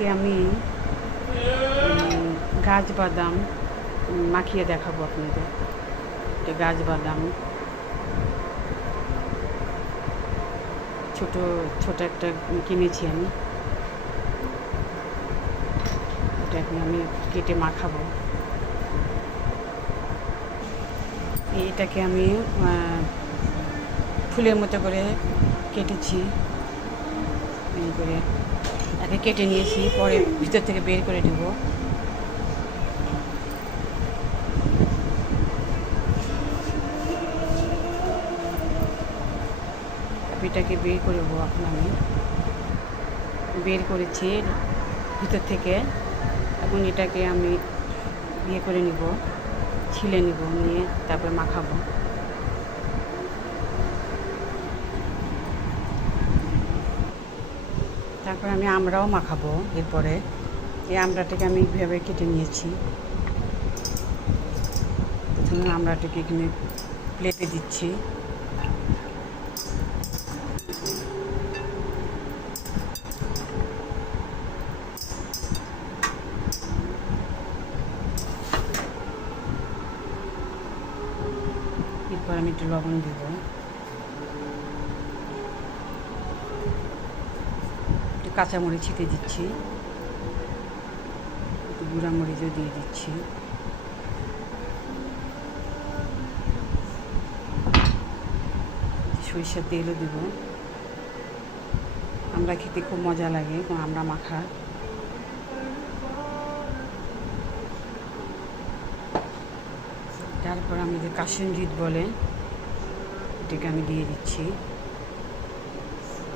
আজকে আমি গাছ বাদাম মাখিয়ে দেখাবো আপনাদের। এটা গাছ বাদাম ছোট ছোট একটা কিনেছি আমি, এটাকে আমি কেটে মাখাবো। এটাকে আমি ফুলের মতো করে কেটেছি, এই করে একে কেটে নিয়েছি, পরে ভিতর থেকে বের করে নেব। এটাকে বের করবো। এখন আমি বের করেছি ভিতর থেকে। এখন এটাকে আমি ইয়ে করে নিব, ছিলে নিব, নিয়ে তারপরে মাখাবো। তারপরে আমি আমড়াও মাখাবো। এরপরে এই আমড়াটাকে আমি এইভাবে কেটে নিয়েছি। প্রথমে আমড়াটাকে এখানে প্লেটে দিচ্ছি। এরপর আমি একটু লবণ দেব, একটু কাঁচামরিচ ছিটে দিচ্ছি, একটু গুঁড়ামরিচও দিয়ে দিচ্ছি। সরিষার তেলও দেব। আমরা খেতে খুব মজা লাগে আমরা মাখা। তারপর আমি যে কাসুন্দিত বলে, এটাকে আমি দিয়ে দিচ্ছি।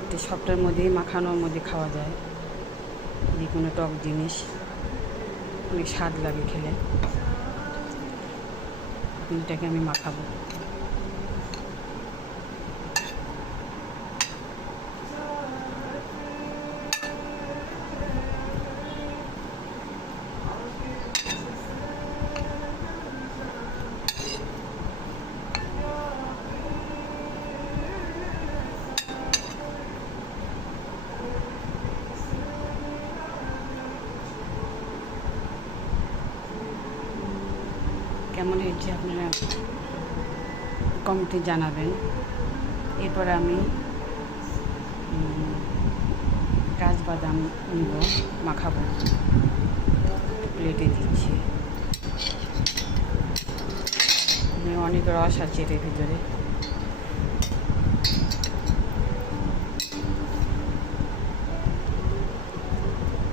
এটা সবটার মধ্যেই মাখানোর মধ্যে খাওয়া যায়, যে কোনো টক জিনিস অনেক স্বাদ লাগে খেলে। এটাকে আমি মাখাবো। কেমন হয়েছে আপনারা কমেন্টে জানাবেন। এরপর আমি গাছ বাদাম নিব, মাখাবো, প্লেটে দিচ্ছি। অনেক রস আছে এর ভিতরে।